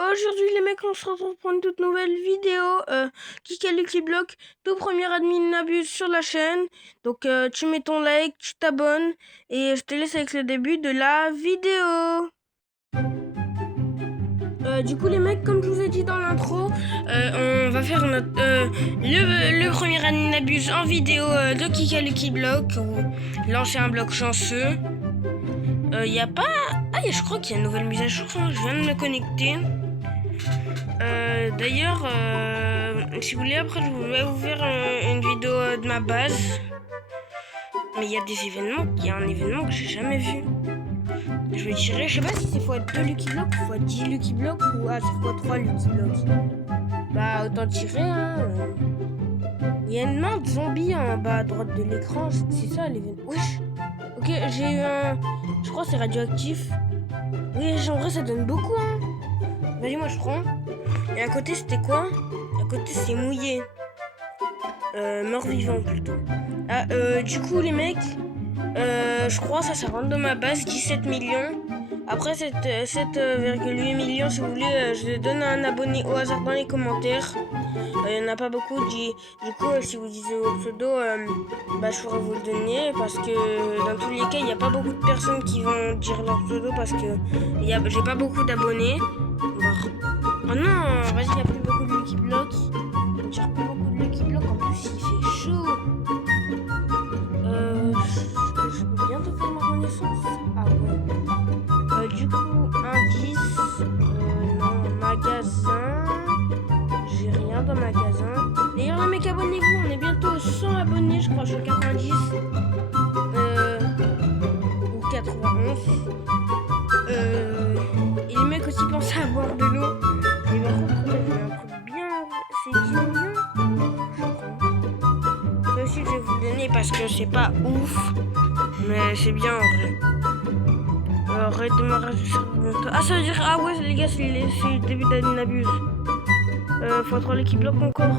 Aujourd'hui les mecs, on se retrouve pour une toute nouvelle vidéo Kika Lucky Block, tout premier admin Nabuse sur la chaîne. Donc tu mets ton like, tu t'abonnes et je te laisse avec le début de la vidéo. Du coup les mecs, comme je vous ai dit dans l'intro, on va faire le premier admin Nabuse en vidéo de Kika Lucky Block, lancer un bloc chanceux. Y a pas... Ah, je crois qu'il y a une nouvelle mise à jour, hein. Je viens de me connecter. D'ailleurs, si vous voulez, après je vais vous faire une vidéo de ma base. Mais il y a des événements, il y a un événement que j'ai jamais vu. Je vais tirer, je sais pas si c'est x2 Lucky Block, x10 Lucky Block ou c'est x3 Lucky Block. Bah autant tirer, hein. Il y a une main de zombie en bas à droite de l'écran, c'est ça l'événement. Wesh. Ok, j'ai eu un... Je crois que c'est radioactif. Oui, en vrai ça donne beaucoup, hein. Vas-y, moi je prends. Et à côté c'était quoi? À côté c'est mouillé. Mort-vivant plutôt. Ah, du coup les mecs, je crois ça rentre dans ma base, 17 millions. Après 7,8 millions, si vous voulez, je donne à un abonné au hasard dans les commentaires. Il n'y en a pas beaucoup. Du coup, si vous disiez vos pseudo, je pourrais vous le donner. Parce que dans tous les cas, il n'y a pas beaucoup de personnes qui vont dire leur pseudo. Parce que j'ai pas beaucoup d'abonnés. Oh non, vas-y, il n'y a plus beaucoup de Lucky Block. On tire plus beaucoup de Lucky Block. En plus, il fait chaud. Je peux bientôt faire ma connaissance. Ah ouais. Du coup, indice. Non, magasin. J'ai rien dans magasin. D'ailleurs, les mecs, abonnez-vous. On est bientôt 100 abonnés, je crois. Je suis 90. Ou 91. Et les mecs aussi pensent à boire de l'eau. Et par contre, j'ai un truc bien. C'est 10 millions. Je crois. Ça aussi, je vais vous le donner parce que c'est pas ouf. Mais c'est bien en vrai. Arrête de démarrage du serveur. Ah, ça veut dire. Ah ouais, les gars, c'est le début d'Adminabuse. X3 l'équipe bloc encore.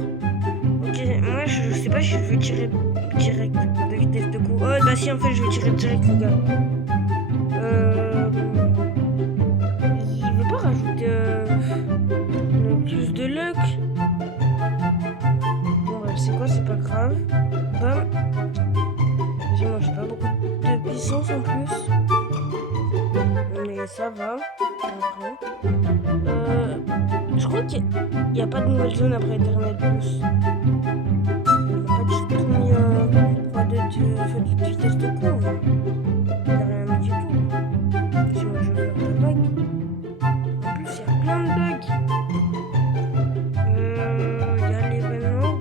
Ok, moi je sais pas si je veux tirer direct de vitesse de coup. Oh, bah si, en fait, je vais tirer direct, les gars. Il veut pas rajouter plus de luck. Bon, bah, c'est quoi, c'est pas grave. Bam. Moi, j'ai pas beaucoup de puissance en plus. Mais ça va. Je crois qu'il n'y a pas de nouvelle zone après Eternal Plus. On n'a pas du tout mis de vitesse de courbe. Il n'y a rien mis du tout. Sinon, je vais faire des bugs. En plus, il y a plein de bugs. Il y a l'événement ou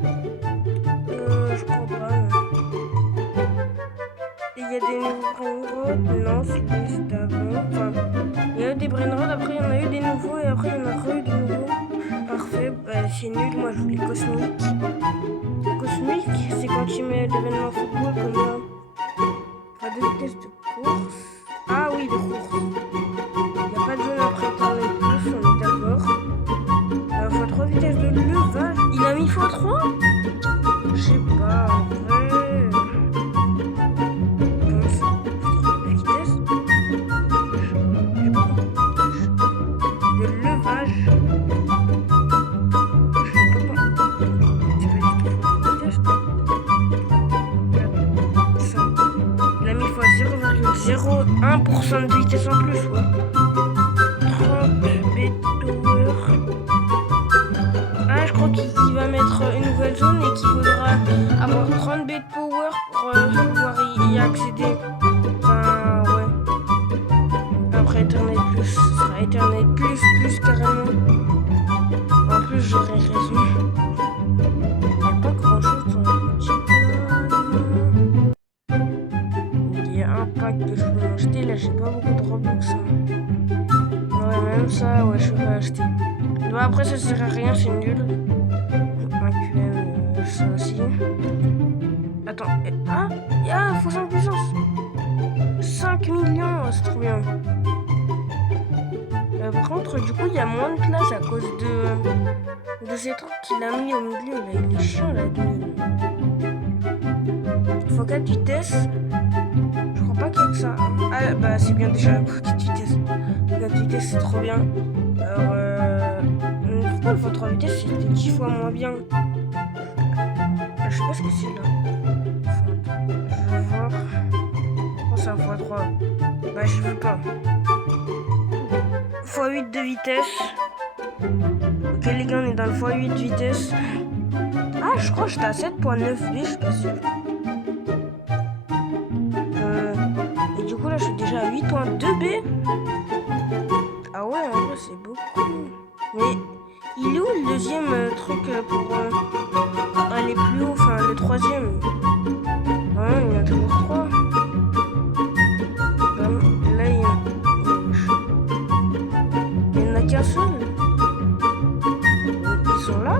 pas? Je crois pas. Et il y a des nouveaux brainrods. Non, c'est juste avant. Enfin, il y a eu des brainrods, après il y en a eu des nouveaux et après il y en a eu des nouveaux. Parfait, c'est nul, moi je voulais cosmique. Cosmique, c'est quand tu mets l'événement football comme là. Pas de vitesse de course. Ah oui, de course. Il n'y a pas de zone après Eternal Plus, on est d'accord. X3 vitesse de levage. Il a mis x3? Je sais pas, en vrai. Comment ça? Vitesse de levage. Il a mis fois 0,01% de vitesse en plus, ouais. 30 bête power. Ah, je crois qu'il va mettre une nouvelle zone et qu'il faudra avoir 30 bête power pour pouvoir y accéder. Enfin, ouais. Après Eternal Plus, ce sera Eternal Plus carrément. En plus, j'aurais raison. Il n'y a pas grand chose dans le petit plan. Il y a un pack que je peux acheter. Là, j'ai pas beaucoup de Robux. Ouais, même ça, ouais, je peux acheter. Bon, après, ça sert à rien, c'est nul. Un QM, ça aussi. Attends, faut 5 puissance. 5 millions, c'est trop bien. Par contre, du coup, il y a moins de place à cause de ces trucs qu'il a mis au milieu. Là, il est chiant, là. Faut 4 vitesses. pas qu'il y ait que ça. Ah bah c'est bien déjà la petite vitesse. La petite vitesse c'est trop bien. Alors, pourquoi le x3 vitesse c'était 10 fois moins bien? Je sais pas ce que c'est là. Je vais voir. Oh, c'est un x3. Bah, je veux pas. x8 de vitesse. Ok, les gars, on est dans le x8 de vitesse. Ah, je crois que j'étais à 7.9B, je suis pas sûr. Et du coup, là, je suis déjà à 8.2B. Ah ouais, en vrai, c'est beaucoup. Mais il est où le deuxième truc pour aller plus haut? Enfin, le troisième. Ah non, il y en a toujours 3. Là, il y en a qu'un seul. Ils sont là?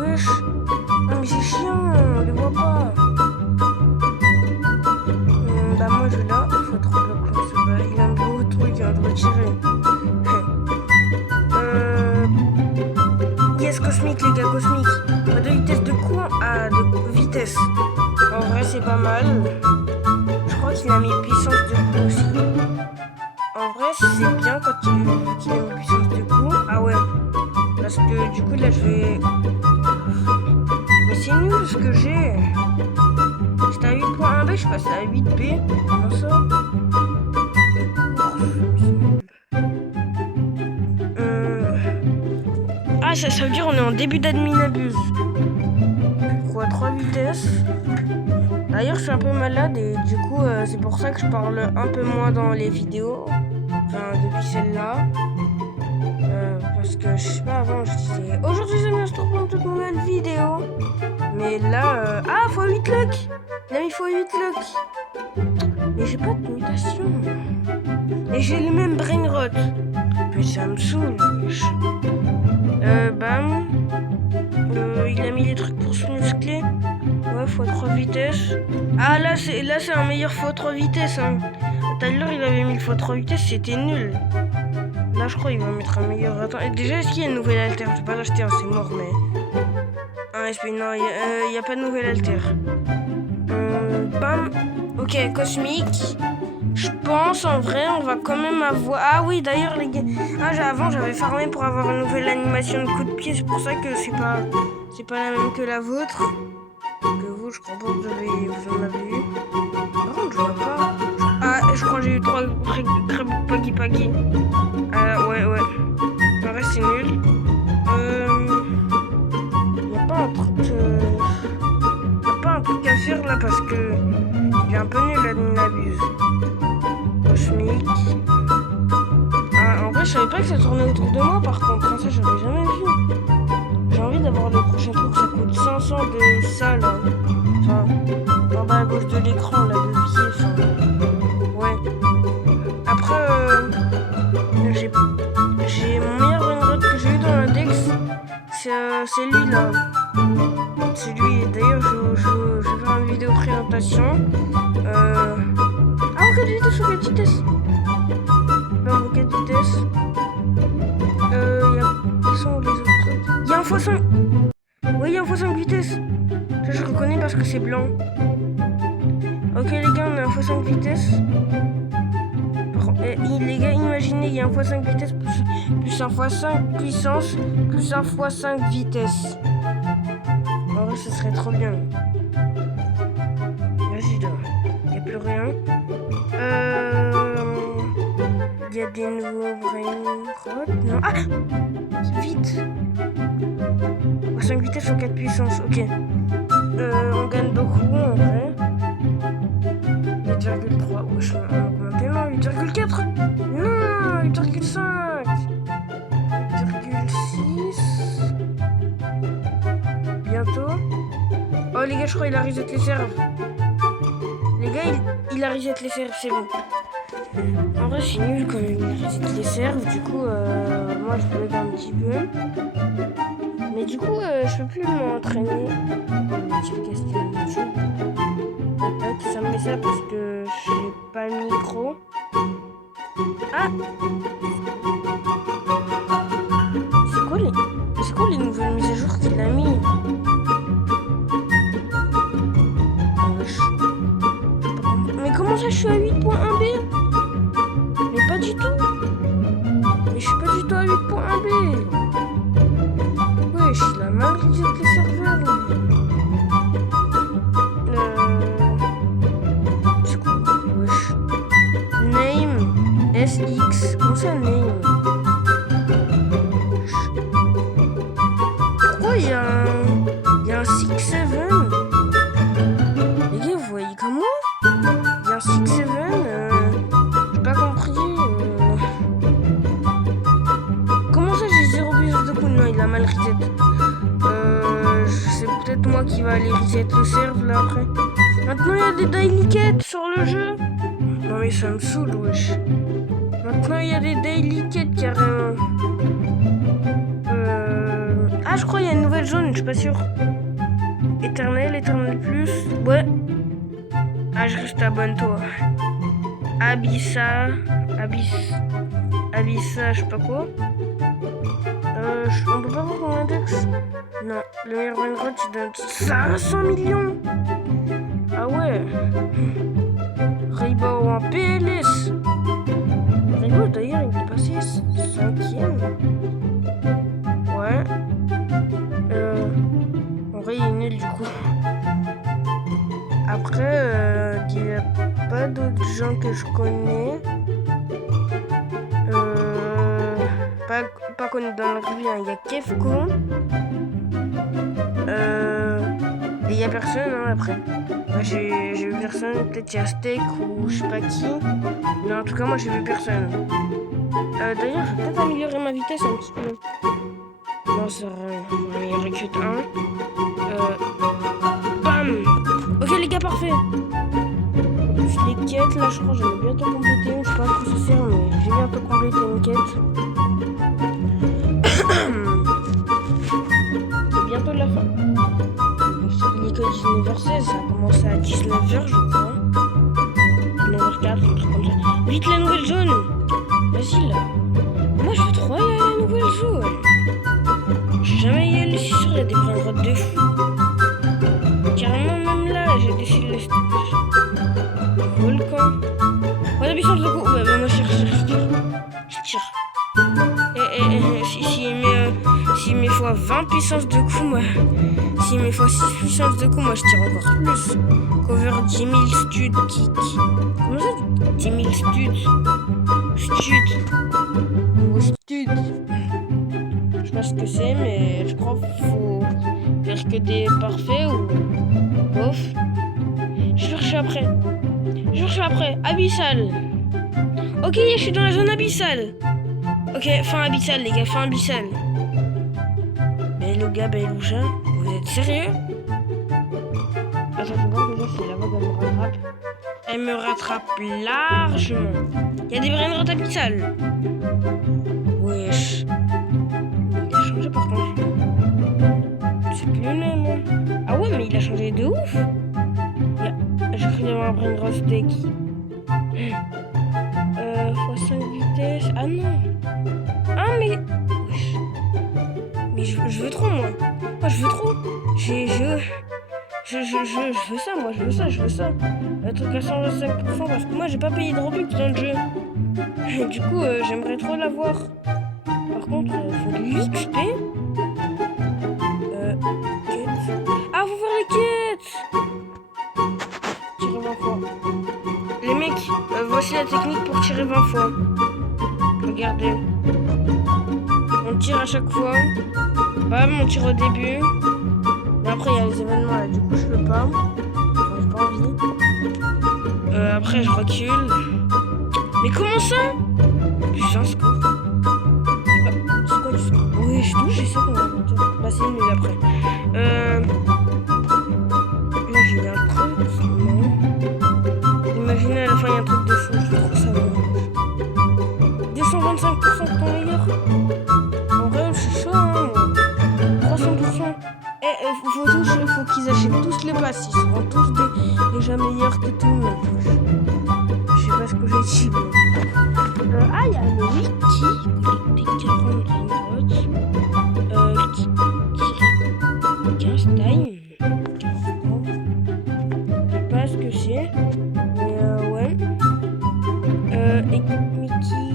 Wesh. Ah, mais c'est chiant, on les voit pas. Bah, moi, je là. Faut trop le close. Il a un gros truc, je dois tirer. Yes, cosmique, les gars, cosmique. De vitesse de coup à de vitesse. En vrai, c'est pas mal. Je crois qu'il a mis puissance de coup aussi. En vrai, c'est bien quand il a mis puissance de coup. Ah ouais. Parce que du coup, là, je vais... Mais c'est nul ce que j'ai. J'étais à 8.1B, je suis passé à 8B. Comment ça? Ah, ça veut dire on est en début d'admin abuse. Quoi, 3 vitesses. D'ailleurs, je suis un peu malade et du coup, c'est pour ça que je parle un peu moins dans les vidéos. Enfin, depuis celle-là. Parce que, je sais pas, avant, je disais aujourd'hui, c'est bien, je te retrouve une toute nouvelle vidéo. Mais là, ah, x8 luck. Il a mis x8 luck. Mais j'ai pas de mutation. Et j'ai le même brain rot. Mais ça me saoule. Bam. Il a mis les trucs pour se muscler. Ouais, x3 vitesse. Ah, là, c'est un meilleur x3 vitesse. Hein. Tout à l'heure, il avait mis le x3 vitesse, c'était nul. Là, je crois qu'il va mettre un meilleur. Attends, déjà, est-ce qu'il y a une nouvelle alter? Je vais pas l'acheter, hein, c'est mort, mais. Un SP, non, il n'y a pas de nouvelle alter. Bam. Ok, cosmique. Je pense, en vrai, on va quand même avoir... Ah oui, d'ailleurs, les gars... Ah, avant, j'avais farmé pour avoir une nouvelle animation de coup de pied. C'est pour ça que c'est pas la même que la vôtre. Que vous, je crois pas que vous en avez eu. Par contre, je vois pas... Ah, je crois que j'ai eu 3 paggy. Ah, ouais. En vrai, c'est nul. Y a pas un truc... Y a pas un truc à faire, là, parce que... Il est un peu nul, l'admin abuse. Cosmique. Ah, en vrai, je savais pas que ça tournait autour de moi, par contre. Ça, j'avais jamais vu. J'ai envie d'avoir le prochain truc. Ça coûte 500 de ça, là. Enfin, en bas à gauche de l'écran, là, de pied. Enfin, ouais. Après, j'ai mon meilleur run que j'ai eu dans l'index. C'est lui, là. C'est lui. D'ailleurs, je vais faire une vidéo présentation. Ah, ok, vitesse, ok, vitesse. Non, ok, vitesse. Quels sont les autres trucs? Il y a un x5. Oui, il y a un x5 vitesse. Ça, je reconnais parce que c'est blanc. Ok, les gars, on a un x5 vitesse. Les gars, imaginez, il y a un x5 vitesse plus un x5 puissance plus un x5 vitesse. En vrai, ce serait trop bien. Vas-y, là. Il n'y a plus rien. Il y a des nouveaux brain rot. Non. Ah, vite. 5 vitesses sur 4 puissances. Ok. On gagne beaucoup en vrai. 8,3. Ouais, je vais augmenter. Non, 8,4. Non, 8,5. 8,6. Bientôt. Oh, les gars, je crois qu'il a reset les serves. Les gars, il a reset les serves, c'est bon. En vrai, c'est nul quand même, il reset les serves. Du coup, moi, je bug un petit peu. Mais du coup, je peux plus m'entraîner. Notification YouTube. Attaque, ça me met ça parce que j'ai pas le micro. Ah! C'est quoi les nouvelles mises à jour qu'il a mis? Mais comment ça, je suis à 8.1B? Mais pas du tout. Mais je suis pas du tout Connecte-toi à 8.1b. Wesh, il a mal reset le serveur, lui. C'est quoi? Wesh. Name. SX. Comment ça, name? Pourquoi il y a un 6-7? Les gars, vous voyez comment? Il y a un 6-7. J'ai pas compris. Comment ça, j'ai 0 puissance de coup? Non, il a mal reset. C'est peut-être moi qui va aller reset le serve là après. Maintenant, il y a des daily quêtes sur le jeu. Non, mais ça me saoule, wesh. Maintenant, il y a des daily quêtes carrément. Ah, je crois qu'il y a une nouvelle zone, je suis pas sûr. Éternel plus. Ouais. Ah, je reste abonne-toi. Abyssa, je sais pas quoi. On peut pas voir mon index. Non, le meilleur brainrot il donne 500 millions. Ah ouais. Rainbow en PLS. Rainbow d'ailleurs il est passé 5ème. Ouais. En vrai il est nul du coup. Après il n'y a pas d'autres gens que je connais. Pas connu dans le revue, il y a Kefko. Et il y a personne après. Moi, j'ai vu personne, peut-être il y a Steak ou je sais pas qui. Mais en tout cas moi j'ai vu personne. D'ailleurs je vais peut-être améliorer ma vitesse un petit peu. Non c'est rien, on va améliorer que 1. Bam. Ok les gars parfait. En plus les quêtes là je crois que j'en ai bientôt complété une, je sais pas à quoi ça sert mais j'ai bientôt complété une quête. C'est bientôt la fin. Sur l'école 19h16, ça a commencé à 19h je crois. 19h04, un truc comme ça. Vite la nouvelle zone. Vas-y là. Moi je veux trop aller à la nouvelle zone. J'ai jamais y allé, c'est sûr, il y a des brainrots de fou. Carrément même là, j'ai décidé de volcan. Oh la puissance de coup. Ouais bah moi je tire. S'il met fois 20 puissance de coup, moi. S'il met fois 6 puissance de coup, moi je tire encore plus. Cover 10 000 stud kick. Comment ça 10 000 stud. Stud. Je sais pas ce que c'est, mais je crois qu'il faut faire que des parfaits ou. Bof. Je cherche après. Abyssal. Ok, je suis dans la zone abyssale. Ok, fin abyssale, les gars, fin abyssale. Beluga, Beluja, vous êtes sérieux? Attends, je vois déjà si la vague me rattrape. Elle me rattrape largement. Il y a des brainrots abyssales. Wesh. Il a changé par contre. C'est plus le même. Ah ouais, mais il a changé de ouf. J'ai cru d'avoir un brainrot steak. x5 vitesse. Ah non. Ah mais. Mais je veux trop moi. Moi je veux trop. Je veux ça moi, je veux ça. Un truc à 125% parce que moi j'ai pas payé de Robux dans le jeu. Et du coup j'aimerais trop l'avoir. Par contre faut de l'XP. Quête. Ah faut faire les quêtes. Tirer 20 fois. Les mecs, voici la technique pour tirer 20 fois. Regardez. On tire à chaque fois. Bam, on tire au début. Mais après, il y a les événements là, du coup, je peux pas. Enfin, j'ai pas envie. Après, je recule. Mais comment ça? Plus un score. C'est quoi du score? Oui, je touche, j'ai ça comme aventure. Bah, c'est nul après. Là, j'ai eu un truc. Non. Imaginez à la fin, il y a un truc de fou. Je veux trop savoir. 225% de ton meilleur. En vrai, je suis chaud, hein. 300%. Faut qu'ils achètent tous les passes. Ils seront tous déjà meilleurs que tout le monde. Je sais pas ce que j'ai dit. Ah, il y a le wiki. Collecter 40 brainrots. Qui 15 time. Je sais pas ce que c'est. Mais ouais. Équipe Mickey.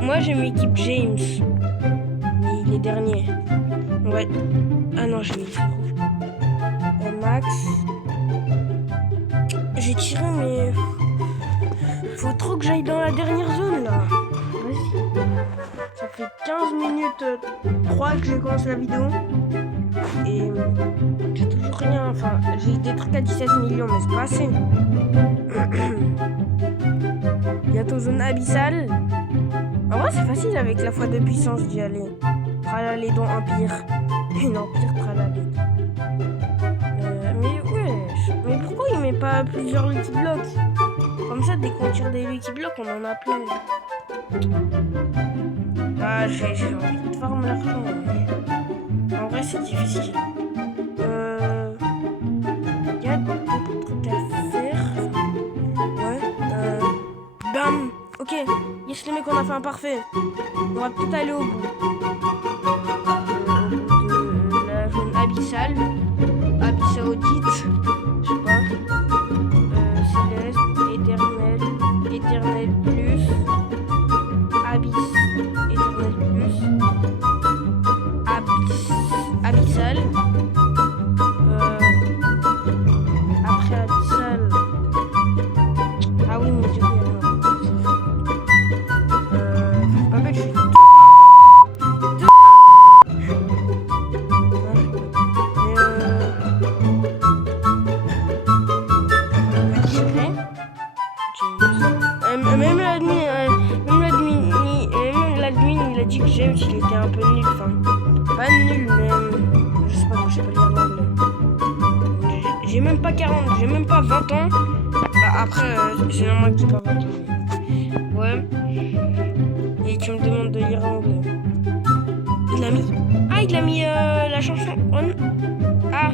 Moi j'aime l'équipe James. pense. Mais il est dernier. Ouais. Ah non, j'ai mis le frérot. Max. J'ai tiré, mais... Faut trop que j'aille dans la dernière zone, là. Vas-y. Ça fait 15 minutes 3 que j'ai commencé la vidéo. Et j'ai toujours rien. Enfin, j'ai des trucs à 17 millions, mais c'est pas assez. Bientôt zone abyssale. En vrai, c'est facile avec la foi de puissance d'y aller. Tralalédon Empire. Une Empire Tralalédon. Mais ouais. Mais pourquoi il met pas plusieurs Lucky Blocks? Comme ça, dès qu'on tire des Lucky Blocks, on en a plein. Ah, j'ai envie de farm l'argent. Mais... En vrai, c'est difficile. Il y a des trucs à faire. Ouais. Bam. Ok. Yes, les mecs, on a fait un parfait. On va peut-être aller au bout. Au bout de la zone abyssale. Abyssaudite. Je sais pas. Céleste. Éternel. Éternel plus. Abyss. Éternel plus. Abyssal. Après abyssal. Ah oui, mais du coup, il y a pas mal, je suis il a dit que James il était un peu nul, enfin pas nul mais je sais pas, je sais pas lire l'anglais. J'ai même pas 40, j'ai même pas 20 ans. Bah après c'est normal que j'ai pas 20 ans. Ouais. Et tu me demandes de lire l'anglais. Il a mis la chanson on. Ah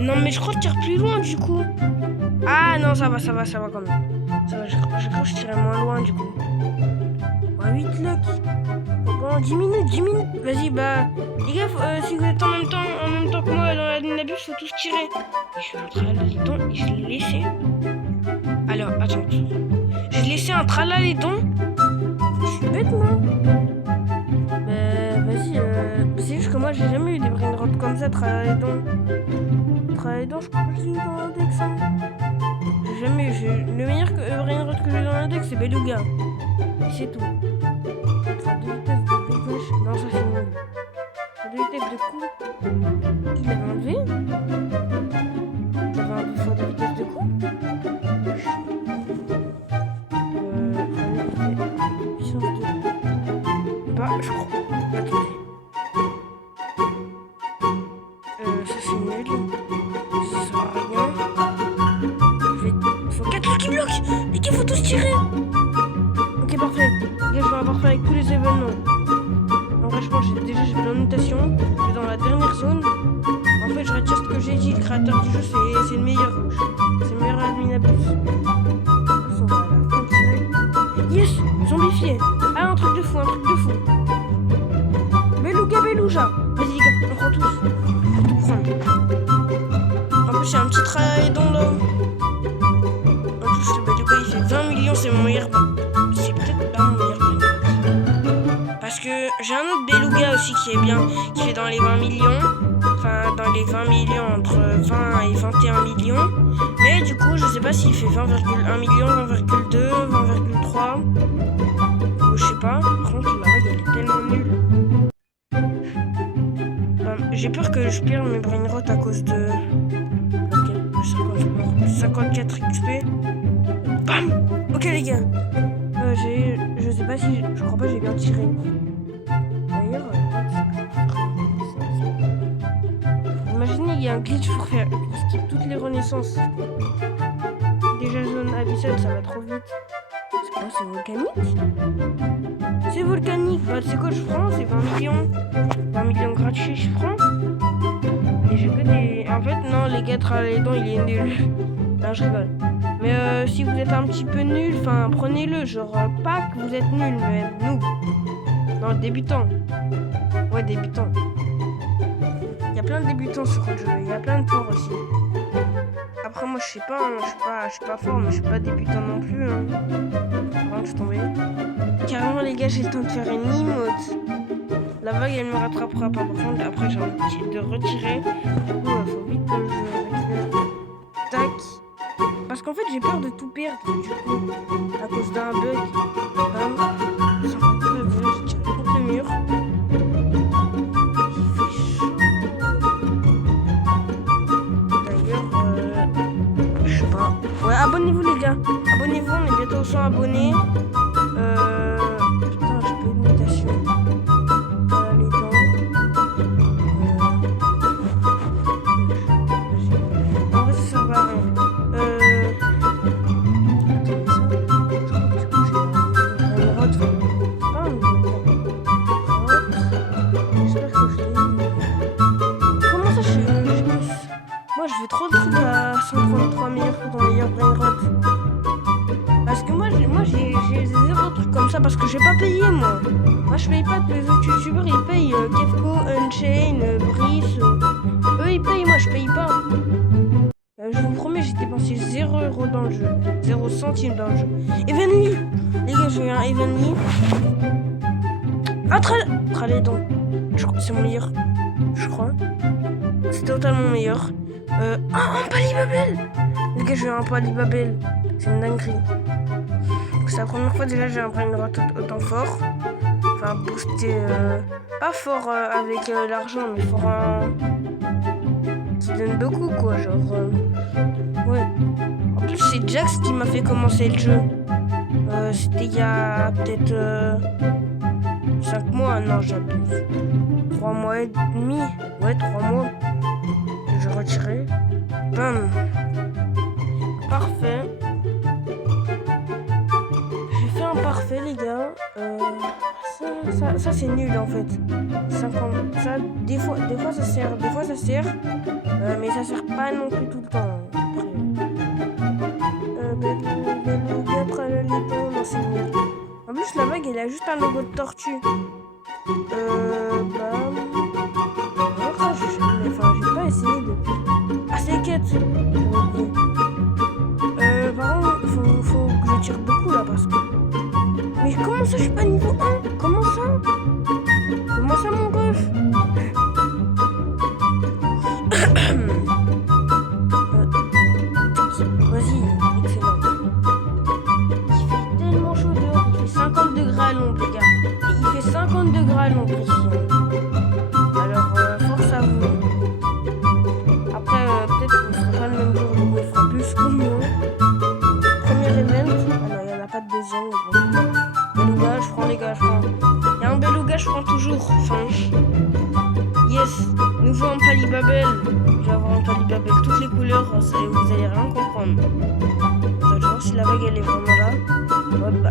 non mais je crois que je tire plus loin du coup. Ah non ça va quand même. Ça va, je crois que je tirais moins loin du coup. 8 luck. Bon, 10 minutes. Vas-y, bah, les gars, si vous êtes en même temps que moi dans la ligne d'abus, faut tous tirer. Je suis en tralalédon et je l'ai laissé. Alors, attends. J'ai laissé un tralalédon. Je suis bête, moi. Bah, vas-y, c'est juste que moi, j'ai jamais eu des brainrots comme ça, tralalédon. Tralalédon, je crois que je l'ai eu dans l'index. Hein. J'ai jamais eu. Le meilleur brainrot que j'ai dans l'index, c'est Beluga. C'est tout. Enfin, 2 vitesses de gauche. Non, ça c'est nul. 2 vitesses de coup. Il l'avait enlevé. Il avait enlevé fois 2 vitesses de coup. Puissance de... Bah, je crois. Attendez. Ça c'est nul. Ça sert à rien. Faut 4 Lucky Blocks. Les gars, faut tous tirer. Ok, parfait. Je vais avoir fait avec tous les événements. En vrai, je pense que j'ai de la notation. Je suis dans la dernière zone. En fait, je retire ce que j'ai dit. Le créateur du jeu, c'est le meilleur rouge. C'est le meilleur admin à plus. Yes, zombifié. Ah, un truc de fou. Beluga. Vas-y, les gars, on prend tous. Faut tout prendre. En plus, il y a un petit tralalédon là. En plus, le Beluga, il fait 20 millions. C'est mon meilleur. C'est peut-être pas mon meilleur. Parce que j'ai un autre Beluga aussi qui est bien, qui fait dans les 20 millions. Enfin, dans les 20 millions, entre 20 et 21 millions. Mais du coup, je sais pas s'il fait 20,1 millions, 20,2, 20,3. Ou je sais pas. Par contre, la vague, elle est tellement nulle. J'ai peur que je perde mes brainrots à cause de... Plus 54 XP. Bam! Ok, les gars. Je sais pas si... Je crois pas que j'ai bien tiré. D'ailleurs... Imaginez, il y a un glitch pour faire skip toutes les renaissances. Déjà, zone abyssale, ça va trop vite. C'est quoi, c'est volcanique? C'est volcanique. Bah, c'est quoi, je prends? C'est 20 millions. 20 millions gratuits, je prends. Et j'ai que des... En fait, non, les gars, tralalédon, il est nul. Non, je rigole. Mais si vous êtes un petit peu nul, enfin, prenez-le. Genre, pas que vous êtes nul, mais nous. Non, débutant. Ouais, débutant. Il y a plein de débutants sur le jeu. Il y a plein de forts aussi. Après, moi, je sais pas, hein, je suis pas fort, mais je suis pas débutant non plus. Hein. Avant que je tombais. Carrément, les gars, j'ai le temps de faire une emote. La vague, elle me rattrapera pas. Par contre, après, j'ai envie de retirer. Du coup, faut vite que je récupère. Tac. Parce qu'en fait, j'ai peur de tout perdre, du coup, à cause d'un bug. J'ai tiré contre le mur. D'ailleurs, je sais pas. Ouais, abonnez-vous, les gars. Abonnez-vous, on est bientôt 100 abonnés. Putain, j'ai pas de mutation. Les dents. En vrai, ça sert à rien. Moi je fais trop de trucs à 133 meilleurs dans meilleur brainrot. Parce que moi j'ai zéro truc comme ça parce que j'ai pas payé moi. Moi je paye pas, tous les autres youtubeurs ils payent. Kefko, Unchain, Brice. Eux ils payent, moi je paye pas. Je vous promets, j'ai dépensé 0 € dans le jeu. 0 centime dans le jeu. Evenly. Les gars, j'ai eu un Evenly. Ah, les dents. Je crois que c'est mon meilleur. Je crois. C'est totalement meilleur. Un Palibabel. Les gars, j'ai eu un Palibabel. C'est une dinguerie. C'est la première fois déjà j'ai un brainrot autant fort. Enfin, boosté. Pas fort avec l'argent, mais fort en. Qui donne beaucoup, quoi. Genre. Ouais. En plus, c'est Jax qui m'a fait commencer le jeu. C'était il y a peut-être 5 mois. Non, j'abuse. 3 mois et demi. Ouais, 3 mois. J'ai retiré. Bam. Parfait. J'ai fait un parfait, les gars. Ça c'est nul en fait. 50. Ça, des fois ça sert. Des fois ça sert. Mais ça sert pas non plus tout le temps. Après les dents, non, c'est nul. En plus, la vague, elle a juste un logo de tortue. Enfin, j'ai pas essayé de. Ah, c'est quête. Par contre, faut que je tire beaucoup là parce que. Mais comment ça, je suis pas niveau 1? Comment ça? Comment ça, mon gosse? Vas-y, excellent. Il fait tellement chaud dehors, il fait 50 degrés à l'ombre, les gars. Et il fait 50 degrés à l'ombre ici. Alors, force à vous. Après, peut-être qu'on ne sera pas le même jour, donc on fera plus ou moins. Premier event. Ah non, il n'y en a pas de deuxième. Beluga, je prends, les gars, je prends. Il y a un beluga, je prends toujours. Enfin. Yes, nouveau en Palibabel. Je vais avoir un Palibabel, toutes les couleurs, vous allez rien comprendre. Attends, je vais voir si la vague elle est vraiment là.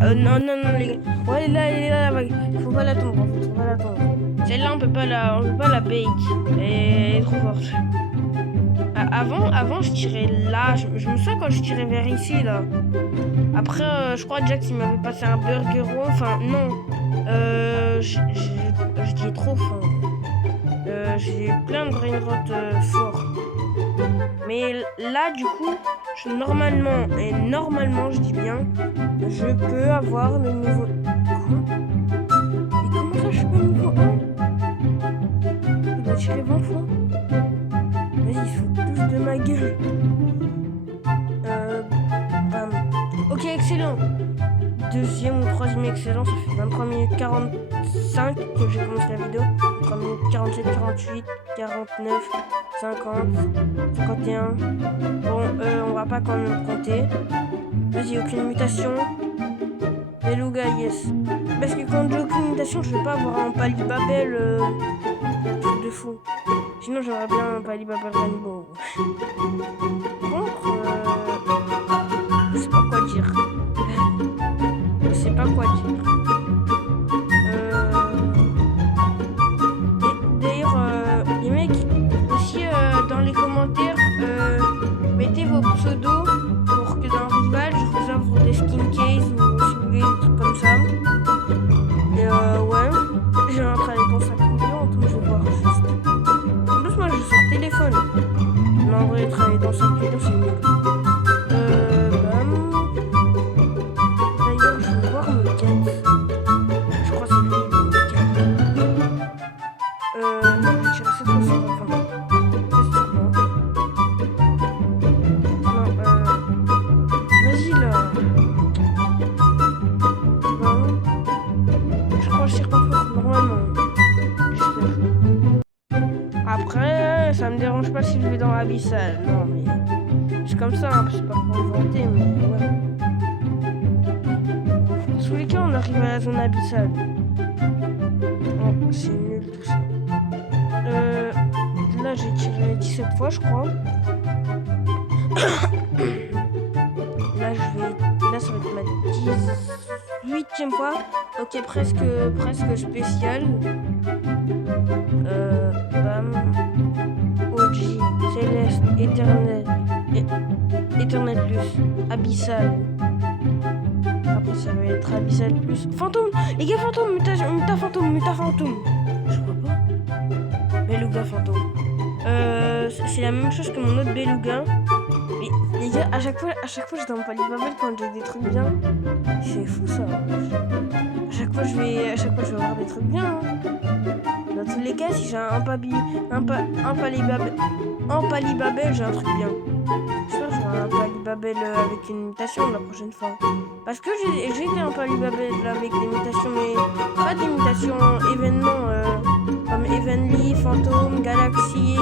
Ouais, non, les gars. Ouais, elle est là la vague. Faut pas l'attendre, en fait, faut pas l'attendre. Celle-là, on peut pas la bait. Elle est trop forte. Avant, je tirais là. Je me souviens quand je tirais vers ici, là. Après, je crois que Jax, il m'avait passé un burger. Enfin, non. Je dis trop fort. J'ai plein de brainrot forts. Mais là, du coup, normalement, je dis bien, je peux avoir le niveau. Quoi? Et comment ça, je suis pas niveau 1? Il doit tirer 20 fois. Vas-y, ils se foutent tous de ma gueule. Bam. Ok, excellent. Deuxième ou troisième excellent, ça fait 23 minutes 45 que j'ai commencé la vidéo. 23 minutes 47, 48, 49, 50, 51. Bon, on va pas quand même compter. Vas-y, aucune mutation. Beluga, yes. Parce que quand j'ai aucune mutation, je vais pas avoir un Palibabel truc de fou. Sinon, j'aurais bien un Palibabel Rainbow. Par contre, je sais pas quoi dire. Je sais pas quoi dire. D'ailleurs, les mecs, aussi dans les commentaires, mettez vos pseudos pour que dans Rival, je vous offre des skin case ou si vous voulez des trucs comme ça. Et ouais, j'ai un travail dans 5 millions, donc je vais voir juste. En plus, moi je suis sur téléphone. Mais en vrai, travailler dans 5 millions, c'est mieux. Je vais tirer cette fois sur 20. Non, vas-y là. Non. Je crois que je tire pas fort, normalement. J'espère. Après, ça me dérange pas si je vais dans Abyssal. Non, mais c'est comme ça, hein, c'est pas pour me vanter, mais ouais. Dans tous les cas, on arrive à la zone Abyssal. Oh, c'est nul tout ça. Là, j'ai tiré 17 fois, je crois. Là, ça va être ma 18e fois. Ok, presque spécial. Bam. OG, Céleste, Éternel plus, Abyssal. Après, ça va être Abyssal plus. Fantôme! Les gars, fantôme! Muta fantôme! Je vois pas. Beluga fantôme. C'est la même chose que mon autre Beluga. Mais les gars, à chaque fois je donne pas les babelles quand j'ai des trucs bien. C'est fou ça. À chaque fois je vais avoir des trucs bien. Hein. Dans tous les cas, si j'ai un palibabel, j'ai un truc bien. J'espère que j'aurai un palibabel avec une mutation la prochaine fois. Parce que j'ai fait un palibabel avec des mutations, mais pas des mutations événements comme Evenly, Fantôme, Galaxy.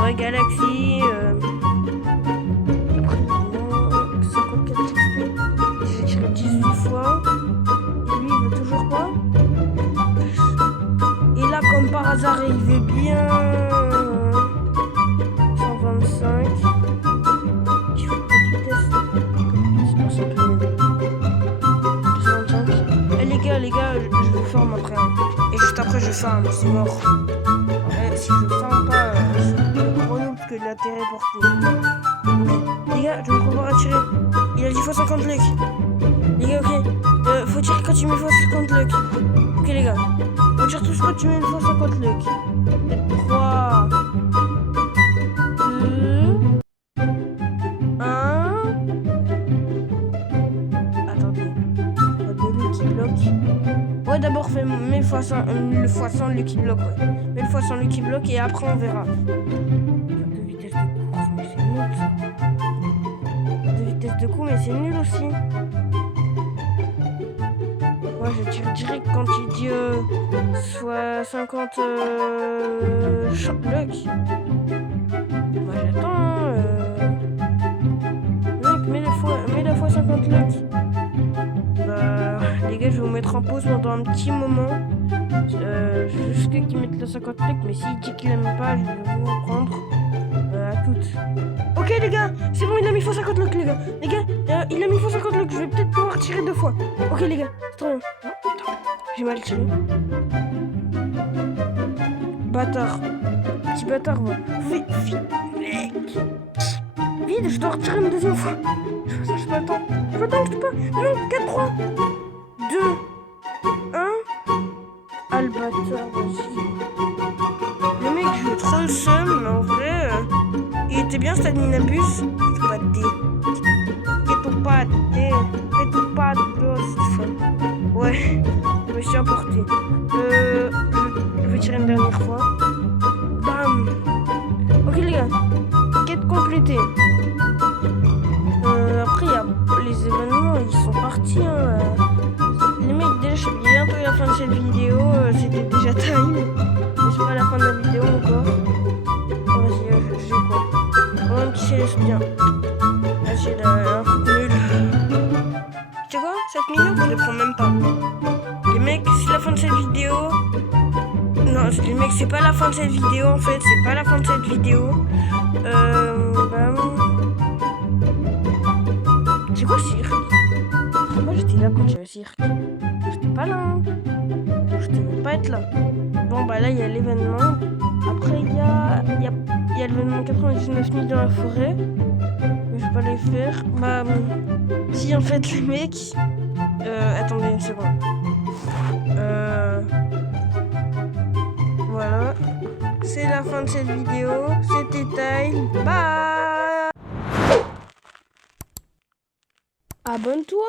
Ouais, Galaxy. Après, non, 54 XP. J'ai tiré 18 fois. Et lui, il veut toujours pas. Et là, comme par hasard, il veut bien. 125. Il faut pas de vitesse. C'est un peu nul. 225. Eh, les gars, je vous forme après. Hein. Et juste après, je farm. C'est mort. Ouais, si je farm pas. Que de l'intérêt porté. Okay. Les gars, je vais pouvoir attirer. Il a 10 fois 50 luck. Les gars, ok. Faut tirer quand tu mets fois 50 luck. Ok, les gars. On tire tous quand tu mets une fois 50 luck. 3, 2, 1. Attendez. Pas de luck qui bloque. Ouais, d'abord, fais mes fois 100 luck qui bloque. Ouais. Mets le fois 100 luck qui bloque et après, on verra. De vitesse de coup, mais c'est nul aussi. Moi, je tire direct quand il dit soit 50 luck. Moi, j'attends. Mec, mets la fois 50 luck. Bah, les gars, je vais vous mettre en pause pendant un petit moment. Jusqu'à qu'il mette la 50 luck, mais s'il dit qu'il aime pas, je vais vous reprendre. À toutes. Ok les gars, c'est bon, il a mis fois 50 luck les gars. Les gars, il a mis fois 50 luck, je vais peut-être pouvoir tirer 2 fois. Ok les gars, c'est trop bien. Non, putain, j'ai mal tiré. Bâtard. Petit bâtard, va. Vite, mec. Vite, je dois retirer une deuxième fois. Je peux attendre. Je peux attendre, je peux pas. Non, 4, 3, 2, 1. Ah le bâtard, vas-y. Le mec, je veux trop le seum, mais en vrai, il était bien, cet adminabus. Fais-toi pas de boss. Ouais, je me suis emporté. Je vais tirer une dernière fois. Bam. Ok les gars, quête complétée. Après, il y a les événements, ils sont partis. Hein. Les mecs, déjà, je suis bientôt à la fin de cette vidéo. C'était déjà time. Mais c'est pas la fin de la vidéo encore. Vas-y, j'ai quoi? Un petit céleste bien. Là, j'ai un truc nul. Tu sais quoi? 7 minutes, je le prends même pas. Les mecs, c'est la fin de cette vidéo. Non, les mecs, c'est pas la fin de cette vidéo en fait. C'est pas la fin de cette vidéo. C'est quoi cirque? Moi j'étais là quand j'avais cirque. J'étais pas là. Hein. Je devais pas être là. Bon bah là il y a l'événement. Après il y a l'événement 99 000 dans la forêt. Mais je vais pas les faire. Bah si en fait les mecs. Attendez une seconde. Voilà. C'est la fin de cette vidéo. C'était Tile. Bye. Abonne-toi.